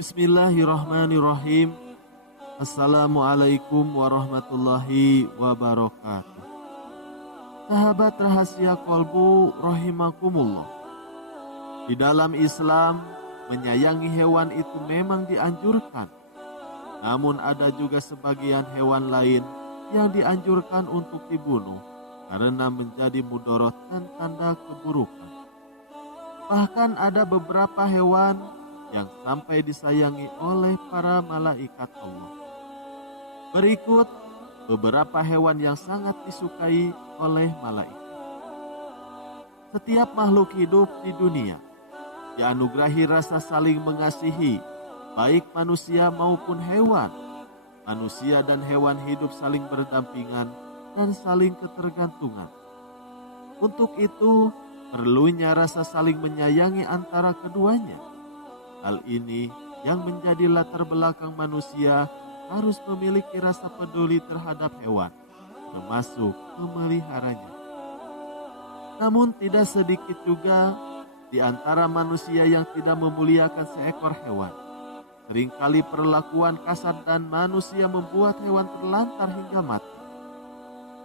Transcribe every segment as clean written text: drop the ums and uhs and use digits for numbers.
Bismillahirrahmanirrahim. Assalamualaikum warahmatullahi wabarakatuh. Sahabat rahasia kolbu rahimakumullah. Di dalam Islam, menyayangi hewan itu memang dianjurkan. Namun ada juga sebagian hewan lain yang dianjurkan untuk dibunuh karena menjadi mudorot dan tanda keburukan. Bahkan ada beberapa hewan yang sampai disayangi oleh para malaikat Allah. Berikut beberapa hewan yang sangat disukai oleh malaikat. Setiap makhluk hidup di dunia dianugerahi rasa saling mengasihi, baik manusia maupun hewan. Manusia dan hewan hidup saling berdampingan dan saling ketergantungan. Untuk itu, perlunya rasa saling menyayangi antara keduanya. Hal ini yang menjadi latar belakang manusia harus memiliki rasa peduli terhadap hewan, termasuk memeliharanya. Namun tidak sedikit juga di antara manusia yang tidak memuliakan seekor hewan. Seringkali perlakuan kasar dan manusia membuat hewan terlantar hingga mati.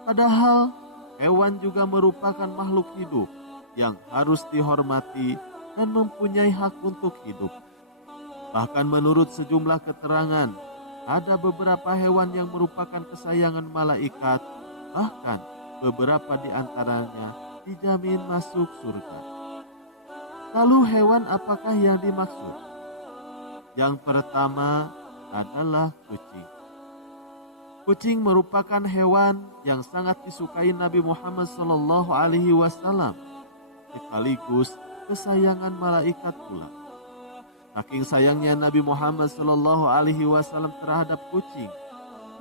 Padahal hewan juga merupakan makhluk hidup yang harus dihormati dan mempunyai hak untuk hidup. Bahkan menurut sejumlah keterangan, ada beberapa hewan yang merupakan kesayangan malaikat, bahkan beberapa di antaranya dijamin masuk surga. Lalu hewan apakah yang dimaksud? Yang pertama adalah kucing. Kucing merupakan hewan yang sangat disukai Nabi Muhammad SAW, sekaligus kesayangan malaikat pula. Saking sayangnya Nabi Muhammad SAW terhadap kucing,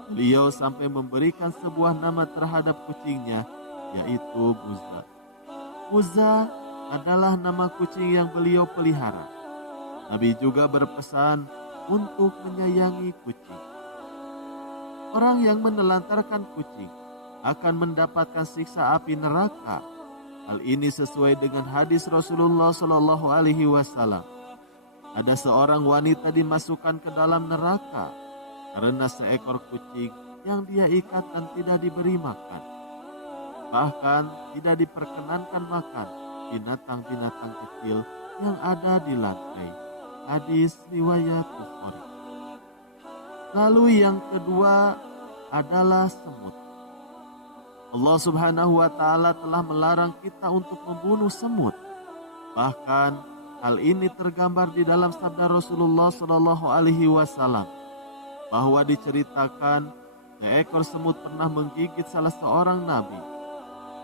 beliau sampai memberikan sebuah nama terhadap kucingnya, yaitu Muzza. Muzza adalah nama kucing yang beliau pelihara. Nabi juga berpesan untuk menyayangi kucing. Orang yang menelantarkan kucing akan mendapatkan siksa api neraka. Hal ini sesuai dengan hadis Rasulullah SAW. Ada seorang wanita dimasukkan ke dalam neraka karena seekor kucing yang dia ikat dan tidak diberi makan. Bahkan tidak diperkenankan makan binatang-binatang kecil yang ada di lantai. Hadis riwayat Bukhari. Lalu yang kedua adalah semut. Allah Subhanahu wa Ta'ala telah melarang kita untuk membunuh semut. Bahkan hal ini tergambar di dalam sabda Rasulullah SAW bahwa diceritakan seekor semut pernah menggigit salah seorang nabi.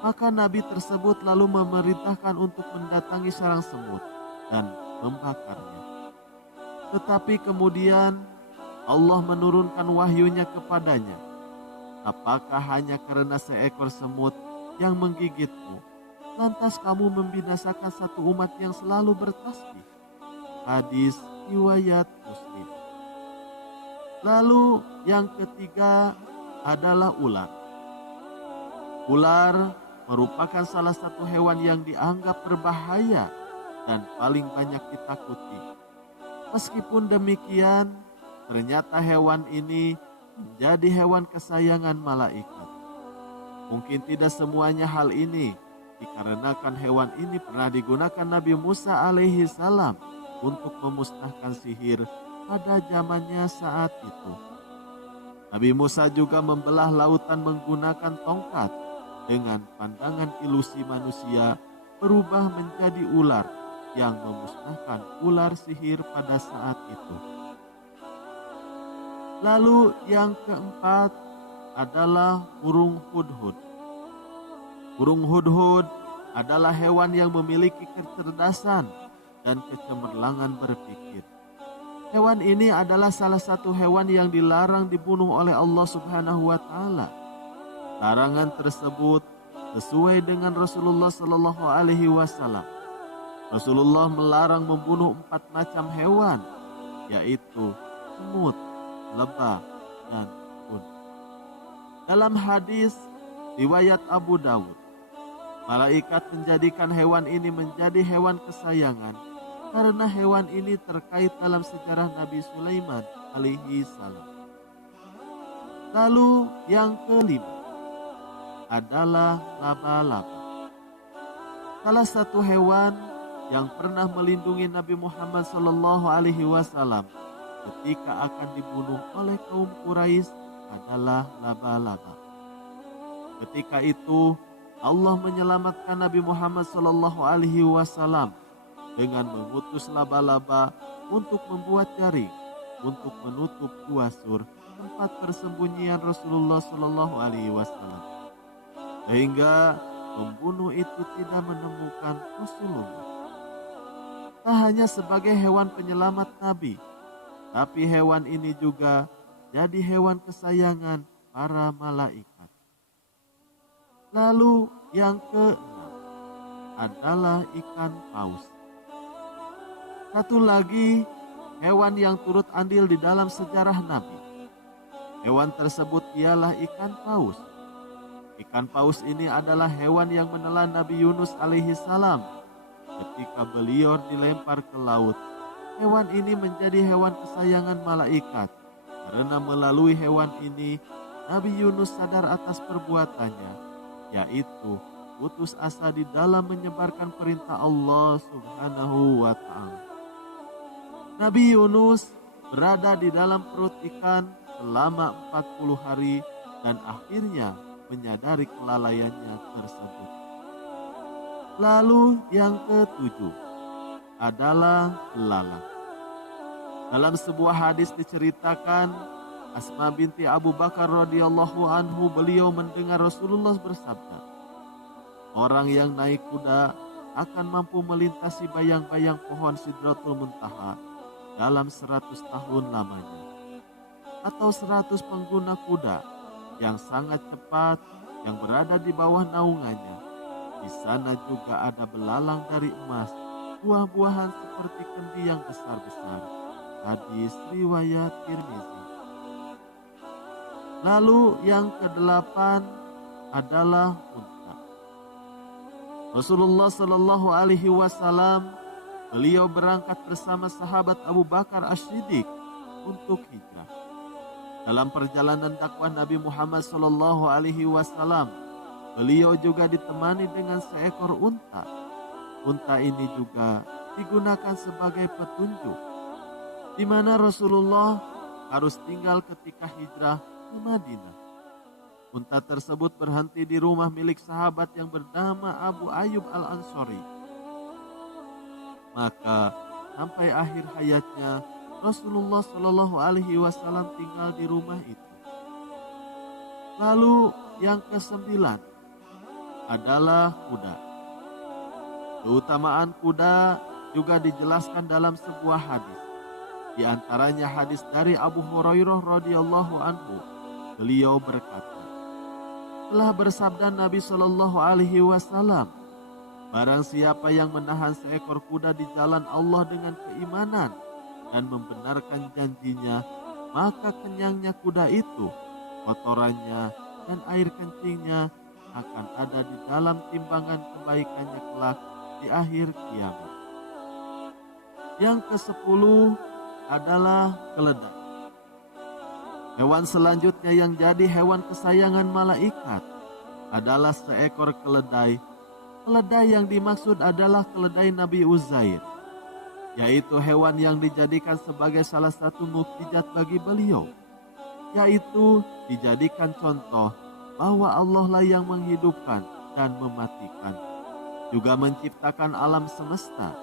Maka nabi tersebut lalu memerintahkan untuk mendatangi sarang semut dan membakarnya. Tetapi kemudian Allah menurunkan wahyunya kepadanya. Apakah hanya karena seekor semut yang menggigitmu, lantas kamu membinasakan satu umat yang selalu bertasbih? Hadis riwayat Muslim. Lalu yang ketiga adalah ular. Ular merupakan salah satu hewan yang dianggap berbahaya dan paling banyak ditakuti. Meskipun demikian, ternyata hewan ini menjadi hewan kesayangan malaikat. Mungkin tidak semuanya hal ini dikarenakan hewan ini pernah digunakan Nabi Musa alaihi salam untuk memusnahkan sihir pada zamannya saat itu. Nabi Musa juga membelah lautan menggunakan tongkat. Dengan pandangan ilusi manusia berubah menjadi ular yang memusnahkan ular sihir pada saat itu. Lalu yang keempat adalah burung hudhud. Burung hudhud adalah hewan yang memiliki kecerdasan dan kecemerlangan berpikir. Hewan ini adalah salah satu hewan yang dilarang dibunuh oleh Allah Subhanahu wa Ta'ala. Larangan tersebut sesuai dengan Rasulullah Sallallahu Alaihi Wasallam. Rasulullah melarang membunuh 4 macam hewan, yaitu semut, lebah, dan kun. Dalam hadis riwayat Abu Dawud, malaikat menjadikan hewan ini menjadi hewan kesayangan karena hewan ini terkait dalam sejarah Nabi Sulaiman alaihi salam. Lalu yang kelima adalah laba-laba. Salah satu hewan yang pernah melindungi Nabi Muhammad Sallallahu Alaihi Wasallam ketika akan dibunuh oleh kaum Quraisy adalah laba-laba. Ketika itu Allah menyelamatkan Nabi Muhammad Sallallahu Alaihi Wasallam dengan mengutus laba-laba untuk membuat jaring untuk menutup gua Sur, tempat persembunyian Rasulullah Sallallahu Alaihi Wasallam, sehingga pembunuh itu tidak menemukan Rasulullah. Tak hanya sebagai hewan penyelamat Nabi, tapi hewan ini juga jadi hewan kesayangan para malaikat. Lalu yang keenam adalah ikan paus. Satu lagi hewan yang turut andil di dalam sejarah Nabi. Hewan tersebut ialah ikan paus. Ikan paus ini adalah hewan yang menelan Nabi Yunus alaihi salam ketika beliau dilempar ke laut. Hewan ini menjadi hewan kesayangan malaikat karena melalui hewan ini Nabi Yunus sadar atas perbuatannya, yaitu putus asa di dalam menyebarkan perintah Allah Subhanahu wa Ta'ala. Nabi Yunus berada di dalam perut ikan selama 40 hari dan akhirnya menyadari kelalaiannya tersebut. Lalu yang ketujuh adalah belalang. Dalam sebuah hadis diceritakan, Asma binti Abu Bakar radhiyallahu anhu, beliau mendengar Rasulullah bersabda, orang yang naik kuda akan mampu melintasi bayang-bayang pohon Sidratul Muntaha dalam 100 tahun lamanya, atau 100 pengguna kuda yang sangat cepat yang berada di bawah naungannya. Di sana juga ada belalang dari emas, buah-buahan seperti kendi yang besar-besar. Hadis riwayat Tirmizi. Lalu yang kedelapan adalah unta. Rasulullah Shallallahu Alaihi Wasallam, beliau berangkat bersama sahabat Abu Bakar As-Siddiq untuk hijrah. Dalam perjalanan dakwah Nabi Muhammad Shallallahu Alaihi Wasallam, beliau juga ditemani dengan seekor unta. Unta ini juga digunakan sebagai petunjuk, di mana Rasulullah harus tinggal ketika hijrah ke Madinah. Unta tersebut berhenti di rumah milik sahabat yang bernama Abu Ayyub Al-Ansari. Maka sampai akhir hayatnya Rasulullah Shallallahu Alaihi Wasallam tinggal di rumah itu. Lalu yang kesembilan adalah kuda. Keutamaan kuda juga dijelaskan dalam sebuah hadis. Di antaranya hadis dari Abu Hurairah radhiyallahu anhu. Beliau berkata, telah bersabda Nabi Shallallahu Alaihi Wasallam, barang siapa yang menahan seekor kuda di jalan Allah dengan keimanan dan membenarkan janjinya, maka kenyangnya kuda itu, kotorannya dan air kencingnya akan ada di dalam timbangan kebaikannya kelak di akhir kiamat. Yang ke-10 adalah keledai. Hewan selanjutnya yang jadi hewan kesayangan malaikat adalah seekor keledai. Keledai yang dimaksud adalah keledai Nabi Uzair, yaitu hewan yang dijadikan sebagai salah satu mukjizat bagi beliau, yaitu dijadikan contoh bahwa Allah lah yang menghidupkan dan mematikan, juga menciptakan alam semesta.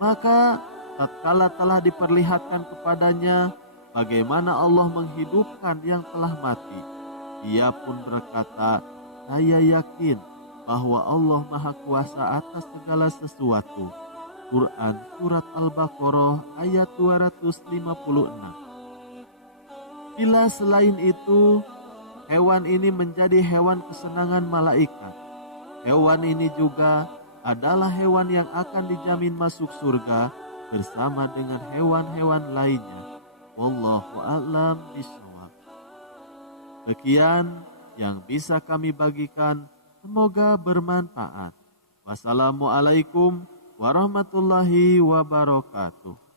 Maka tatkala telah diperlihatkan kepadanya bagaimana Allah menghidupkan yang telah mati, ia pun berkata, saya yakin bahwa Allah Maha Kuasa atas segala sesuatu. Quran Surat Al-Baqarah ayat 256. Bila selain itu, hewan ini menjadi hewan kesenangan malaikat. Hewan ini juga adalah hewan yang akan dijamin masuk surga bersama dengan hewan-hewan lainnya. Wallahu a'lam bishawab. Sekian yang bisa kami bagikan, semoga bermanfaat. Wassalamualaikum warahmatullahi wabarakatuh.